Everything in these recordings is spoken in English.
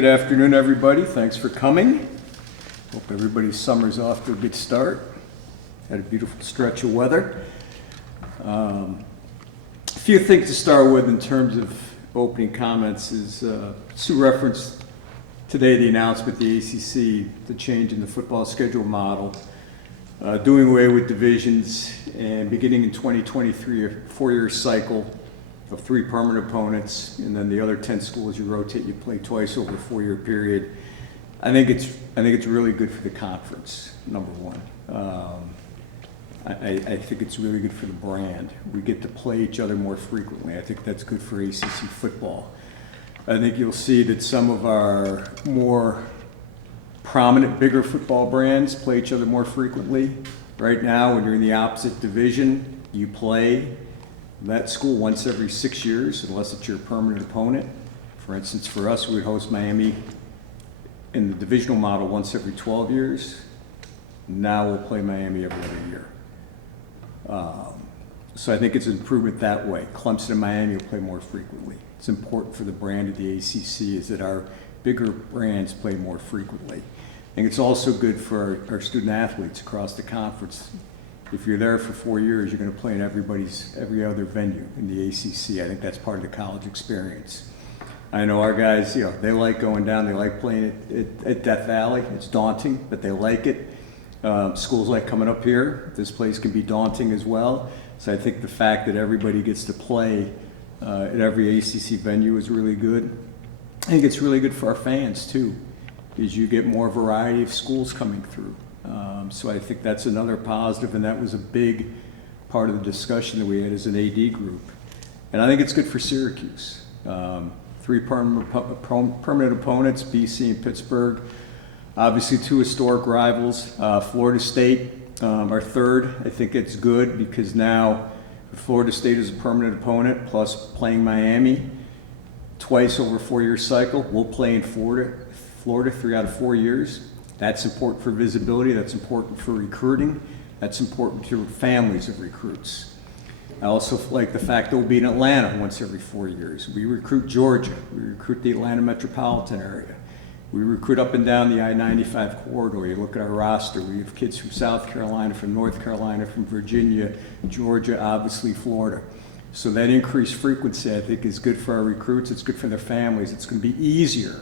Good afternoon, everybody. Thanks for coming. Hope everybody's summer's off to a good start. Had a beautiful stretch of weather. A few things to start with in terms of opening comments is Sue referenced today the announcement, the ACC, the change in the football schedule model, doing away with divisions, and beginning in 2023, a four-year cycle of 3 permanent opponents, and then the other 10 schools you rotate, you play twice over a 4-year period. I think it's really good for the conference, number one. I think it's really good for the brand. We get to play each other more frequently. I think that's good for ACC football. I think you'll see that some of our more prominent, bigger football brands play each other more frequently. Right now, when you're in the opposite division, you play that school once every 6 years, unless it's your permanent opponent. For instance, for us, we would host Miami in the divisional model once every 12 years. Now we'll play Miami every other year. So I think it's an improvement that way. Clemson and Miami will play more frequently. It's important for the brand of the ACC is that our bigger brands play more frequently. I think it's also good for our student athletes across the conference. If you're there for 4 years, you're going to play in every other venue in the ACC. I think that's part of the college experience. I know our guys, they like going down. They like playing at Death Valley. It's daunting, but they like it. Schools like coming up here. This place can be daunting as well. So I think the fact that everybody gets to play at every ACC venue is really good. I think it's really good for our fans too, because you get more variety of schools coming through. So I think that's another positive, and that was a big part of the discussion that we had as an AD group. And I think it's good for Syracuse. 3 permanent opponents, BC and Pittsburgh. Obviously 2 historic rivals. Florida State, our third. I think it's good because now Florida State is a permanent opponent, plus playing Miami twice over a 4-year cycle. We'll play in Florida 3 out of 4 years. That's important for visibility, that's important for recruiting, that's important to families of recruits. I also like the fact that we'll be in Atlanta once every 4 years. We recruit Georgia, we recruit the Atlanta metropolitan area. We recruit up and down the I-95 corridor. You look at our roster, we have kids from South Carolina, from North Carolina, from Virginia, Georgia, obviously Florida. So that increased frequency, I think, is good for our recruits, it's good for their families, it's going to be easier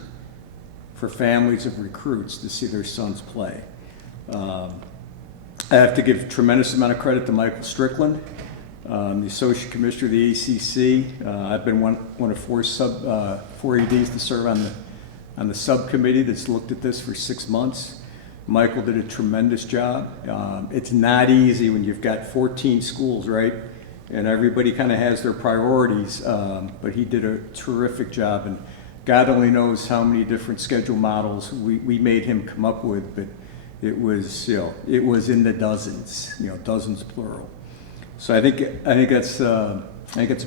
for families of recruits to see their sons play. I have to give a tremendous amount of credit to Michael Strickland, the Associate Commissioner of the ACC. I've been one of 4 ADs to serve on the subcommittee that's looked at this for 6 months. Michael did a tremendous job. It's not easy when you've got 14 schools, right? And everybody kind of has their priorities, but he did a terrific job. And God only knows how many different schedule models we made him come up with, but it was in the dozens, dozens plural. So I think it's a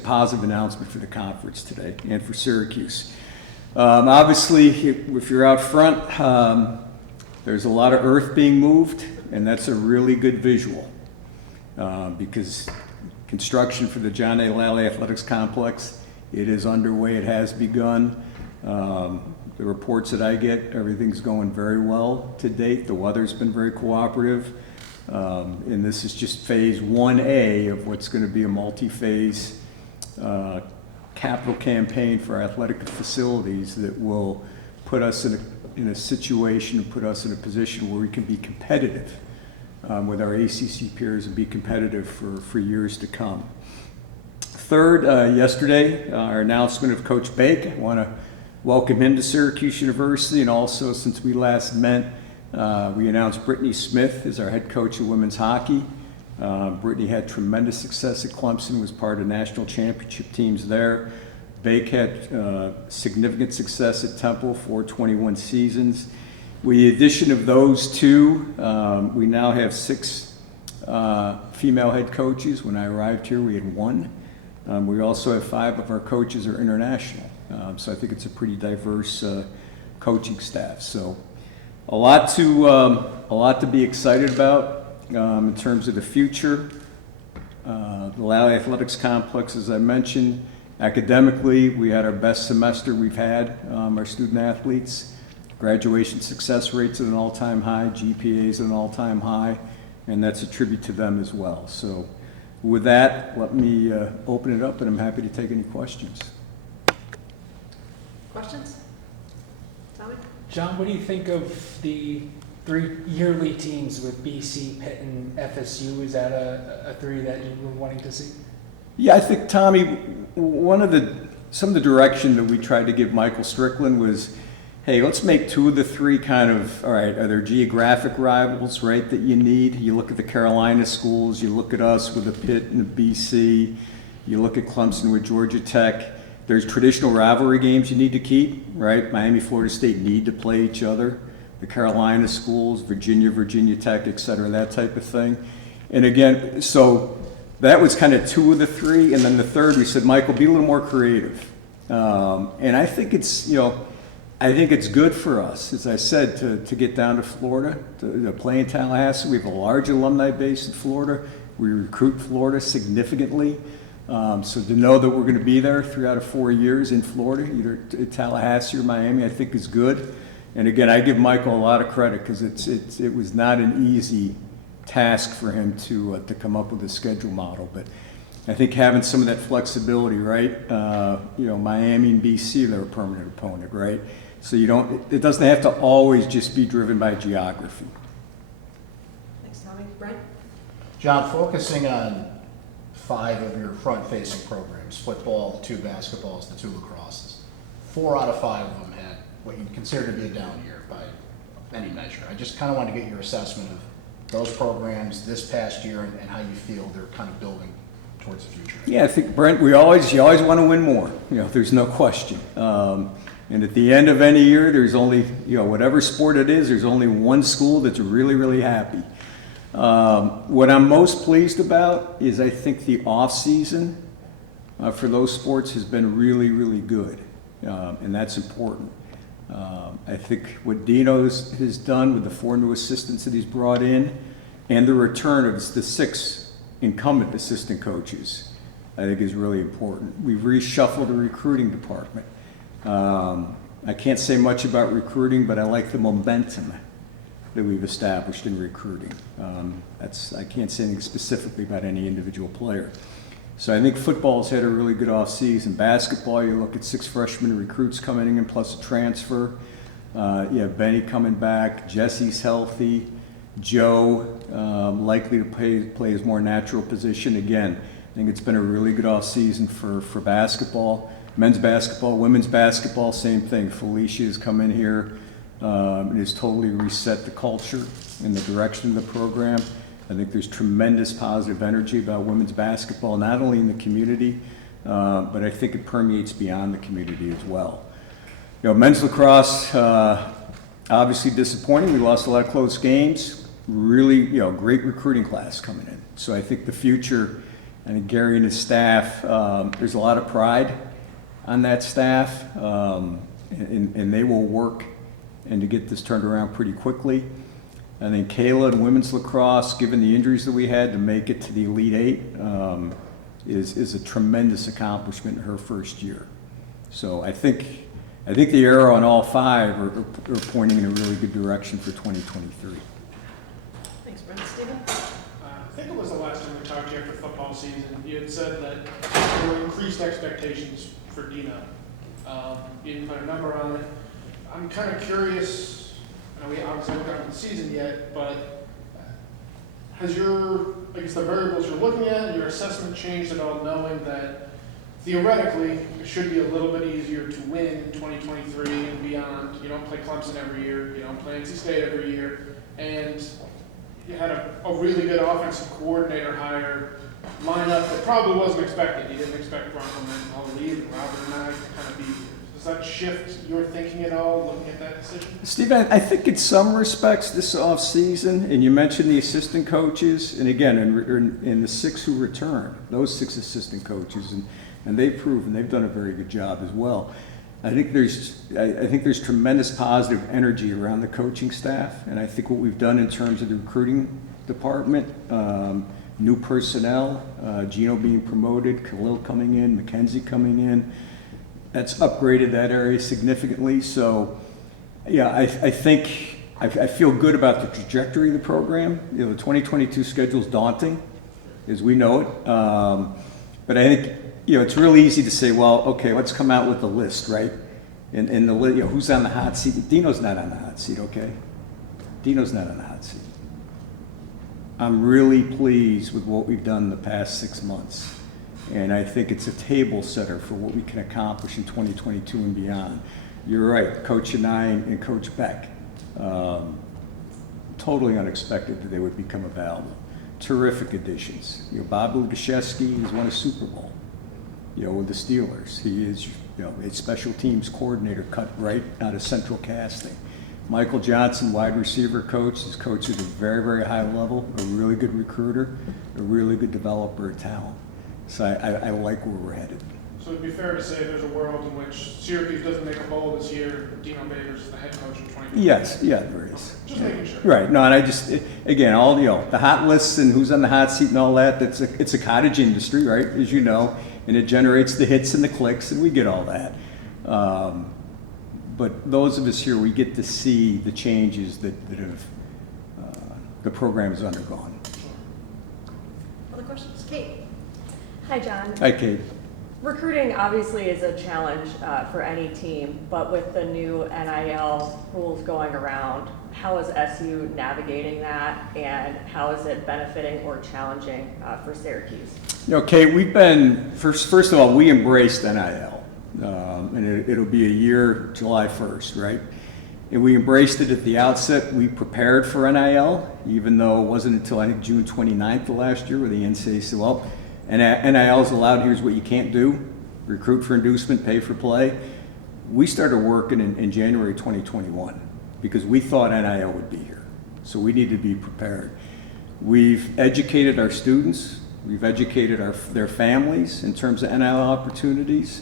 positive announcement for the conference today and for Syracuse. Obviously, if you're out front, there's a lot of earth being moved, and that's a really good visual because construction for the John A. Lally Athletics Complex, it is underway. It has begun. The reports that I get, everything's going very well to date. The weather's been very cooperative. And this is just phase 1A of what's going to be a multi-phase capital campaign for athletic facilities that will put us in a situation and put us in a position where we can be competitive with our ACC peers and be competitive for years to come. Third, yesterday, our announcement of Coach Bake. I want to welcome him to Syracuse University, and also since we last met, we announced Brittany Smith as our head coach of women's hockey. Brittany had tremendous success at Clemson, was part of national championship teams there. Bake had significant success at Temple for 21 seasons. With the addition of those 2, we now have 6 female head coaches. When I arrived here, we had 1. We also have 5 of our coaches are international. So I think it's a pretty diverse coaching staff. So a lot to be excited about in terms of the future. The Lally Athletics Complex, as I mentioned, Academically, we had our best semester we've had, our student athletes. Graduation success rates at an all-time high, GPAs at an all-time high, and that's a tribute to them as well. So with that, let me open it up, and I'm happy to take any questions. Questions? Tommy? John, what do you think of the 3 yearly teams with BC, Pitt, and FSU? Is that a 3 that you were wanting to see? Yeah, I think, Tommy, some of the direction that we tried to give Michael Strickland was, hey, let's make 2 of the 3 kind of, all right, are there geographic rivals, right, that you need? You look at the Carolina schools, you look at us with the Pitt and the BC, you look at Clemson with Georgia Tech. There's traditional rivalry games you need to keep, right? Miami, Florida State need to play each other. The Carolina schools, Virginia, Virginia Tech, et cetera, that type of thing. And again, so that was kind of 2 of the 3. And then the third, we said, Michael, be a little more creative. And I think it's, I think it's good for us, as I said, to get down to Florida, to play in Tallahassee. We have a large alumni base in Florida. We recruit Florida significantly. So to know that we're going to be there 3 out of 4 years in Florida, either at Tallahassee or Miami, I think is good. And again, I give Michael a lot of credit because it was not an easy task for him to come up with a schedule model. But I think having some of that flexibility, right? Miami and BC, they're a permanent opponent, right? So it doesn't have to always just be driven by geography. Thanks, Tommy. Brent? John, focusing on 5 of your front-facing programs, football, the 2 basketballs, the 2 lacrosses, 4 out of 5 of them had what you'd consider to be a down year by any measure. I just kind of want to get your assessment of those programs this past year and how you feel they're kind of building towards the future. Yeah, I think, Brent, you always want to win more. There's no question. And at the end of any year, there's only, whatever sport it is, there's only one school that's really, really happy. What I'm most pleased about is I think the off season for those sports has been really, really good, and that's important. I think what Dino has done with the 4 new assistants that he's brought in and the return of the 6 incumbent assistant coaches, I think is really important. We've reshuffled the recruiting department. I can't say much about recruiting, but I like the momentum that we've established in recruiting. I can't say anything specifically about any individual player. So I think football's had a really good offseason. Basketball, you look at 6 freshman recruits coming in plus a transfer. Benny coming back, Jesse's healthy, Joe likely to play his more natural position. Again, I think it's been a really good offseason for basketball. Men's basketball, women's basketball, same thing. Felicia has come in here and has totally reset the culture and the direction of the program. I think there's tremendous positive energy about women's basketball, not only in the community, but I think it permeates beyond the community as well. Men's lacrosse, obviously disappointing. We lost a lot of close games. Really, great recruiting class coming in. So I think the future, I think Gary and his staff, there's a lot of pride on that staff, and they will work and to get this turned around pretty quickly. I think Kayla in women's lacrosse, given the injuries that we had, to make it to the Elite 8 is a tremendous accomplishment in her first year. So I think the arrow on all 5 are pointing in a really good direction for 2023. Thanks, Brent. Stephen? I think it was the last time we talked to you after football season. You had said that there were increased expectations for Dino. You didn't put a number on it. I'm kind of curious. We obviously haven't gotten to the season yet, but has the variables you're looking at, your assessment changed at all, knowing that theoretically it should be a little bit easier to win 2023 and beyond? You don't play Clemson every year, you don't play NC State every year, and you had a really good offensive coordinator hire lineup that probably wasn't expected. You didn't expect Bronco Mendenhall to leave and Robert and I to kind of be. Does that shift your thinking at all, looking at that decision? Steve, I think in some respects this off-season, and you mentioned the assistant coaches, and again, in the 6 who returned, those 6 assistant coaches, and they've proven they've done a very good job as well. I think there's tremendous positive energy around the coaching staff, and I think what we've done in terms of the recruiting department, new personnel, Gino being promoted, Khalil coming in, Mackenzie coming in. That's upgraded that area significantly. So, yeah, I think I feel good about the trajectory of the program. You know, the 2022 schedule is daunting, as we know it. But I think, you know, it's really easy to say, well, okay, let's come out with a list, right? And the you know, who's on the hot seat? Dino's not on the hot seat, okay? Dino's not on the hot seat. I'm really pleased with what we've done in the past 6 months. And I think it's a table setter for what we can accomplish in 2022 and beyond. You're right, Coach and I and Coach Beck, totally unexpected that they would become available. Terrific additions. You know, Bob Lukaszewski has won a Super Bowl, you know, with the Steelers. He is, you know, a special teams coordinator cut right out of central casting. Michael Johnson, wide receiver coach, is coached at a very, very high level, a really good recruiter, a really good developer of talent. So I like where we're headed. So it'd be fair to say there's a world in which Syracuse doesn't make a bowl this year, Dino Babers is the head coach in 2020. Yes, yeah, there is. Just making sure. Right, no, and I just, again, all, you know, the hot lists and who's on the hot seat and all that, it's a cottage industry, right, as you know, and it generates the hits and the clicks, and we get all that. But those of us here, we get to see the changes that have, the program has undergone. Other questions? Kate? Hi, John. Hi, Kate. Recruiting obviously is a challenge for any team, but with the new NIL rules going around, how is SU navigating that, and how is it benefiting or challenging for Syracuse? You know, Kate, we've been, first of all, we embraced NIL. And it'll be a year, July 1st, right? And we embraced it at the outset. We prepared for NIL, even though it wasn't until, I think, June 29th of last year where the NCAA said, well, NIL is allowed, here's what you can't do: recruit for inducement, pay for play. We started working in January 2021 because we thought NIL would be here. So we needed to be prepared. We've educated our students, we've educated their families in terms of NIL opportunities.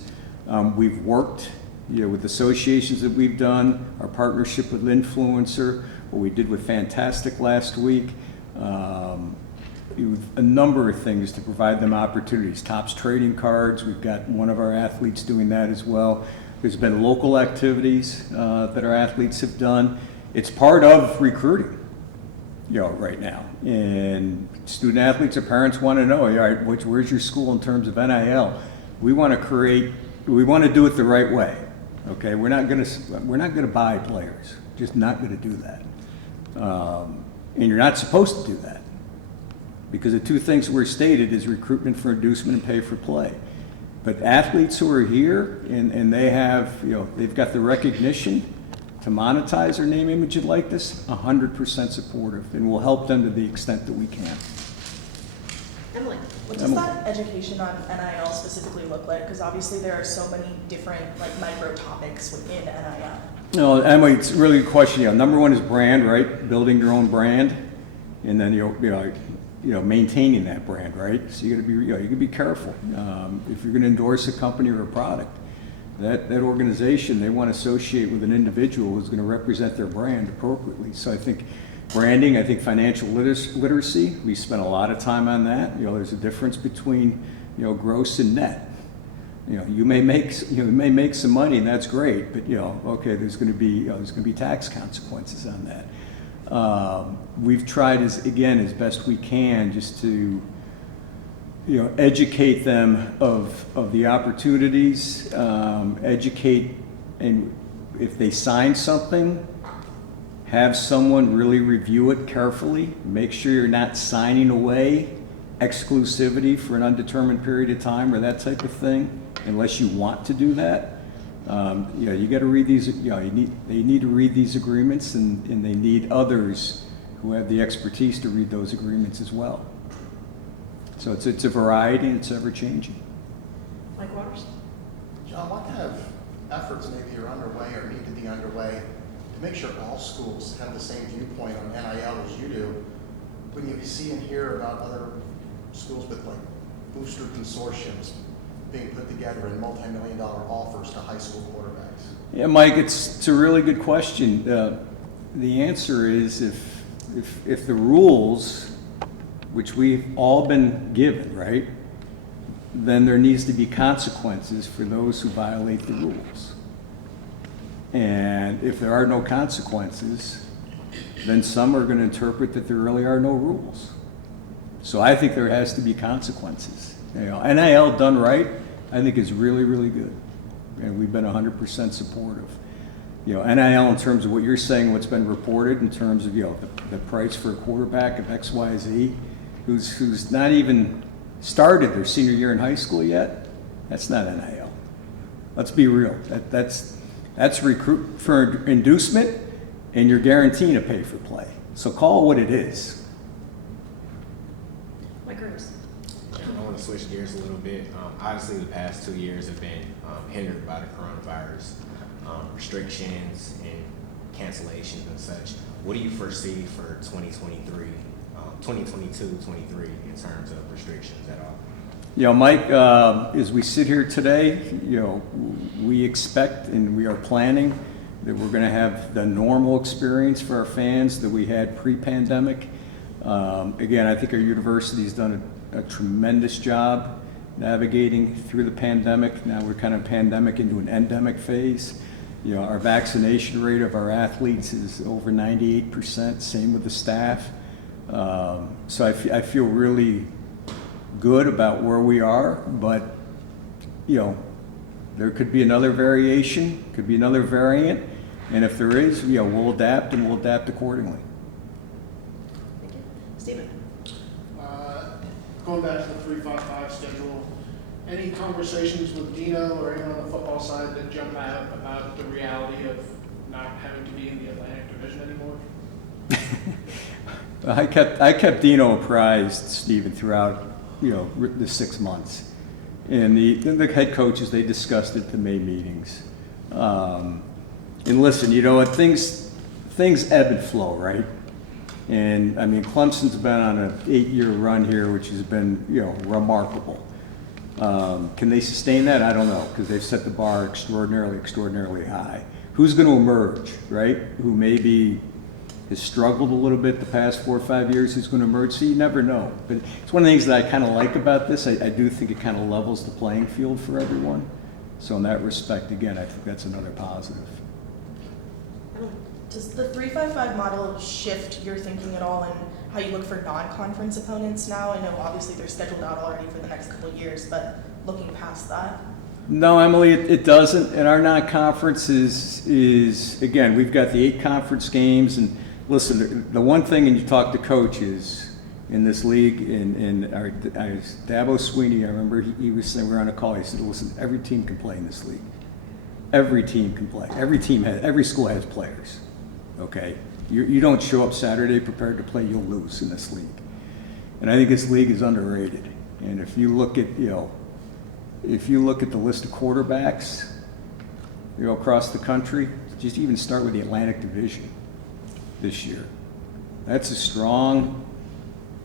We've worked, you know, with associations that we've done, our partnership with Influencer, what we did with Fantastic last week, a number of things to provide them opportunities. Topps trading cards, we've got one of our athletes doing that as well. There's been local activities that our athletes have done. It's part of recruiting, you know, right now. And student athletes or parents want to know, all right, where's your school in terms of NIL? We want to do it the right way. Okay, we're not gonna buy players. Just not gonna do that. And you're not supposed to do that, because the two things were stated is recruitment for inducement and pay for play. But athletes who are here and they have, you know, they've got the recognition to monetize their name, image, and likeness, 100% supportive, and we'll help them to the extent that we can. Emily? What does that education on NIL specifically look like? Because obviously there are so many different like micro topics within NIL. No, Emily, it's a really good question. You know, number one is brand, right? Building your own brand, and then you know, maintaining that brand, right? So you got to be, you got to be careful. If you're going to endorse a company or a product, that organization, they want to associate with an individual who's going to represent their brand appropriately. So I think branding, I think financial literacy, we spent a lot of time on that. You know, there's a difference between, you know, gross and net. You know, you may make some money, and that's great, but, you know, okay, there's going to be tax consequences on that. We've tried as best we can just to, you know, educate them of the opportunities, educate, and if they sign something, have someone really review it carefully. Make sure you're not signing away exclusivity for an undetermined period of time or that type of thing, unless you want to do that. You know, you got to read these. You know, they need to read these agreements, and they need others who have the expertise to read those agreements as well. So it's a variety, and it's ever changing. Mike Waters? John, what kind of efforts maybe are underway or need to be underway to make sure all schools have the same viewpoint on NIL as you do, when you see and hear about other schools with like booster consortiums being put together in multi-million-dollar offers to high school quarterbacks? Yeah, Mike, it's a really good question. The answer is if the rules which we've all been given, right? Then there needs to be consequences for those who violate the rules. And if there are no consequences, then some are going to interpret that there really are no rules. So I think there has to be consequences. You know, NIL done right, I think is really, really good. And we've been 100% supportive. You know, NIL in terms of what you're saying, what's been reported in terms of, you know, the price for a quarterback of XYZ, who's not even started their senior year in high school yet, that's not NIL. Let's be real. That's recruit for inducement, and you're guaranteeing to pay for play. So call it what it is. Mike Rose. I want to switch gears a little bit. Obviously, the past 2 years have been hindered by the coronavirus, restrictions and cancellations and such. What do you foresee for 2023, 2022, 23 in terms of restrictions at all? You know, Mike, as we sit here today, you know, we expect and we are planning that we're going to have the normal experience for our fans that we had pre-pandemic. Again, I think our university's done a tremendous job navigating through the pandemic. Now we're kind of pandemic into an endemic phase. You know, our vaccination rate of our athletes is over 98%, same with the staff. So I feel really good about where we are, but, you know, there could be another variation, could be another variant, and if there is, you know, we'll adapt and we'll adapt accordingly. Thank you. Stephen. Going back to the 3-5-5 schedule, any conversations with Dino or anyone on the football side that jump out about the reality of not having to be in the Atlantic Division anymore? I kept Dino apprised, Stephen, throughout, you know, the 6 months. And the head coaches, they discussed it at the May meetings. And listen, you know, things ebb and flow, right? And I mean, Clemson's been on an 8-year run here, which has been, you know, remarkable. Can they sustain that? I don't know, because they've set the bar extraordinarily high. Who's going to emerge, right? Who maybe has struggled a little bit the past 4 or 5 years, who's going to emerge? So you never know. But it's one of the things that I kind of like about this. I do think it kind of levels the playing field for everyone. So in that respect, again, I think that's another positive. Emily. Does the 3-5-5 model shift your thinking at all in how you look for non-conference opponents now? I know obviously they're scheduled out already for the next couple of years, but looking past that? No, Emily, it doesn't. And our non-conference is again, we've got the 8 conference games. And listen, the one thing, and you talk to coaches in this league, and our Dabo Sweeney, I remember he was saying, we were on a call, he said, listen, every team can play in this league. Every team can play. Every school has players. Okay? You don't show up Saturday prepared to play, you'll lose in this league. And I think this league is underrated. And if you look at, you know, the list of quarterbacks, you know, across the country, just even start with the Atlantic Division this year. That's as strong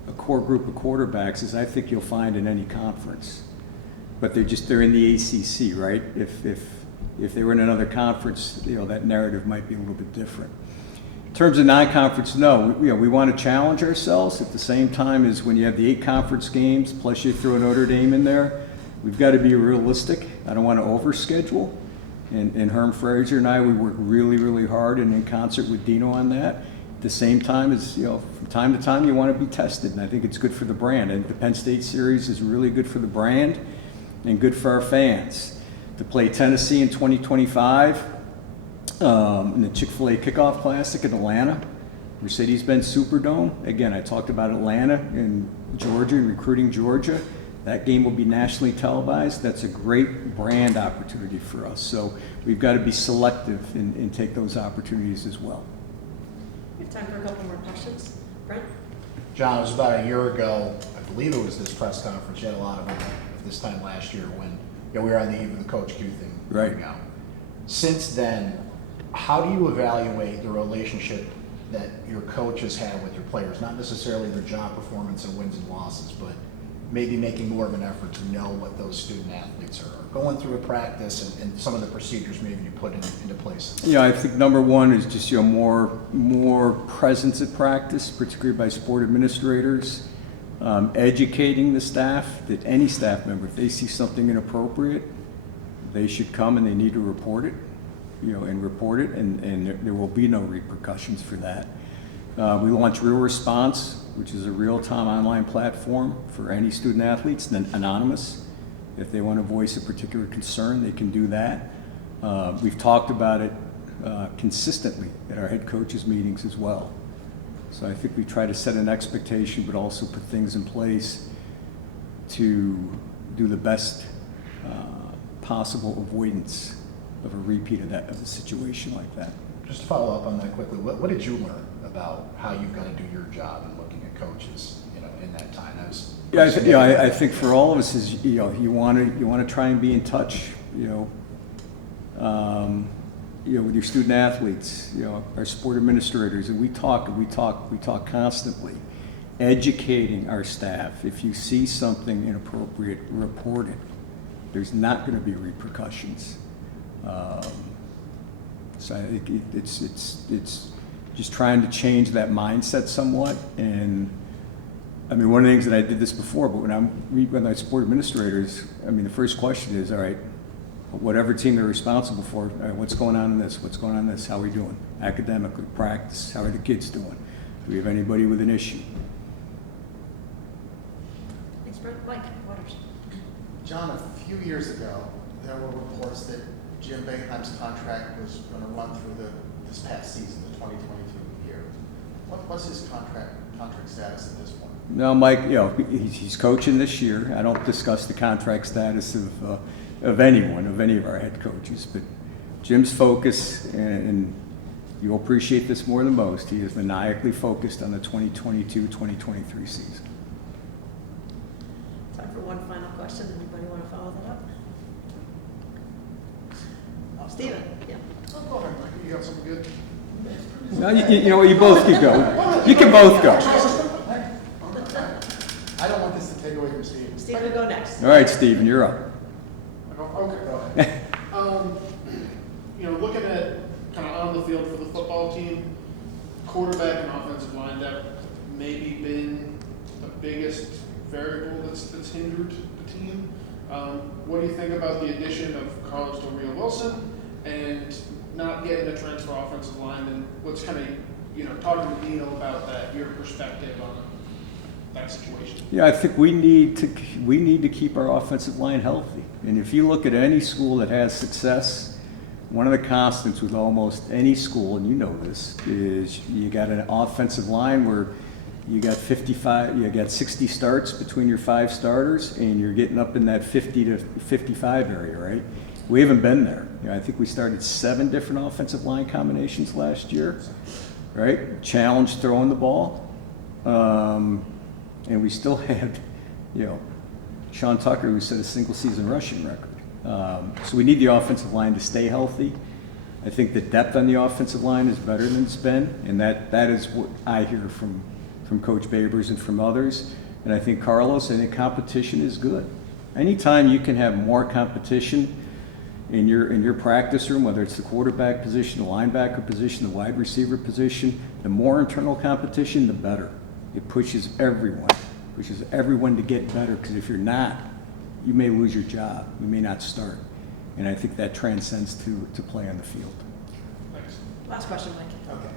a core group of quarterbacks as I think you'll find in any conference. But they're in the ACC, right? If they were in another conference, you know, that narrative might be a little bit different. In terms of non-conference, no, we want to challenge ourselves at the same time as when you have the 8 conference games, plus you throw Notre Dame in there, we've got to be realistic. I don't want to overschedule. And Herm Fraser and I, we work really, really hard and in concert with Dino on that. At the same time as, you know, from time to time you want to be tested, and I think it's good for the brand. And the Penn State series is really good for the brand and good for our fans. To play Tennessee in 2025, in the Chick-fil-A Kickoff Classic in Atlanta, Mercedes-Benz Superdome. Again, I talked about Atlanta and Georgia and recruiting Georgia. That game will be nationally televised. That's a great brand opportunity for us. So we've got to be selective and take those opportunities as well. We have time for a couple more questions. Brent? John, it was about a year ago, I believe it was this press conference, you had a lot of it this time last year when, you know, we were on the eve of the Coach Q thing. Right. Out. Since then, how do you evaluate the relationship that your coaches have with your players? Not necessarily their job performance and wins and losses, but maybe making more of an effort to know what those student athletes are going through at practice and some of the procedures maybe you put into place. Yeah, I think number one is just, you know, more presence at practice, particularly by sport administrators. educating the staff that any staff member, if they see something inappropriate, they should come and they need to report it, and report it, and there will be no repercussions for that. We launched Real Response, which is a real-time online platform for any student athletes, then anonymous. If they want to voice a particular concern, they can do that. We've talked about it consistently at our head coaches meetings as well. So I think we try to set an expectation, but also put things in place to do the best possible avoidance of a repeat of a situation like that. Just to follow up on that quickly, what did you learn about how you've got to do your job and looking at coaches, in that time? That was I think for all of us is, you want to try and be in touch, with your student athletes, our sport administrators, and we talk constantly, educating our staff. If you see something inappropriate, report it. There's not going to be repercussions. So I think it's just trying to change that mindset somewhat. And I mean, one of the things that I did this before, but when I'm meeting with my sport administrators, I mean, the first question is, all right, whatever team they're responsible for, all right, what's going on in this? What's going on in this? How are we doing? Academically, practice, how are the kids doing? Do we have anybody with an issue? Thanks, Brent. Mike Waters. John, a few years ago, there were reports that Jim Boeheim's contract was going to run through this past season, the 2022 year. What's his contract status at this point? No, Mike, he's coaching this year. I don't discuss the contract status of anyone, of any of our head coaches, but Jim's focus, and you'll appreciate this more than most, he is maniacally focused on the 2022-2023 season. Time for one final question. Anybody want to follow that up? Steven? Yeah. Oh, go ahead, Mike. You got something good? No, you both can go. You can both go. I don't want this to take away from Steve. Steven, go next. All right, Steven, you're up. Okay, go ahead. Looking at kind of on the field for the football team, quarterback and offensive line depth maybe been the biggest variable that's hindered the team. What do you think about the addition of Carlos Del Rio Wilson and not getting a transfer offensive line? And what's kind of, talking to Dino about that, your perspective on that situation? Yeah, I think we need to keep our offensive line healthy. And if you look at any school that has success, one of the constants with almost any school, and you know this, is you got an offensive line where you got 60 starts between your 5 starters, and you're getting up in that 50 to 55 area, right? We haven't been there. I think we started 7 different offensive line combinations last year, right? Challenged throwing the ball. And we still had, Sean Tucker, who set a single season rushing record. So we need the offensive line to stay healthy. I think the depth on the offensive line is better than it's been, and that is what I hear from Coach Babers and from others. And I think Carlos, I think competition is good. Anytime you can have more competition in your practice room, whether it's the quarterback position, the linebacker position, the wide receiver position, the more internal competition, the better. It pushes everyone to get better, because if you're not, you may lose your job. You may not start. And I think that transcends to play on the field. Thanks. Last question, Mike. Okay.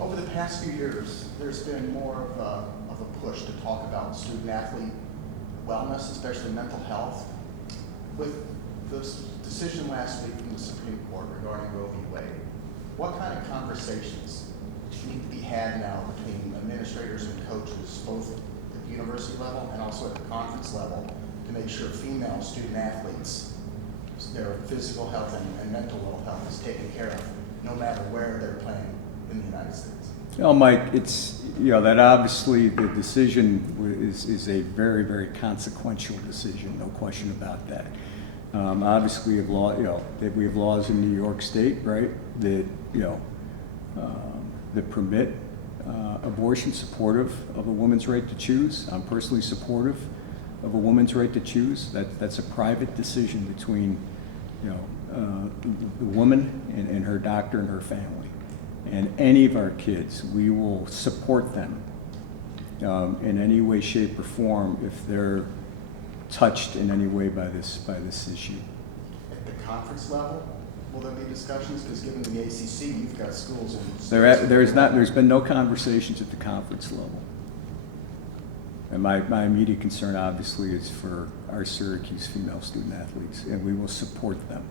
Over the past few years, there's been more of a push to talk about student athlete wellness, especially mental health. With this decision last week from the Supreme Court regarding Roe v. Wade, what kind of conversations need to be had now between administrators and coaches, both at the university level and also at the conference level, to make sure female student athletes, their physical health and mental health is taken care of, no matter where they're playing in the United States? Mike, it's, that obviously the decision is a very, very consequential decision, no question about that. Obviously, we have laws in New York State, right, that that permit abortion, supportive of a woman's right to choose. I'm personally supportive of a woman's right to choose. That's a private decision between the woman and her doctor and her family. And any of our kids, we will support them in any way, shape, or form if they're touched in any way by this issue. At the conference level, will there be discussions? Because given the ACC, you've got schools in. There's been no conversations at the conference level. And my immediate concern, obviously, is for our Syracuse female student athletes, and we will support them.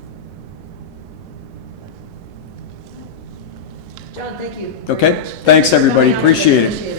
John, thank you. Okay, very much. thanks, for everybody. coming out today. Appreciate it. Appreciate it.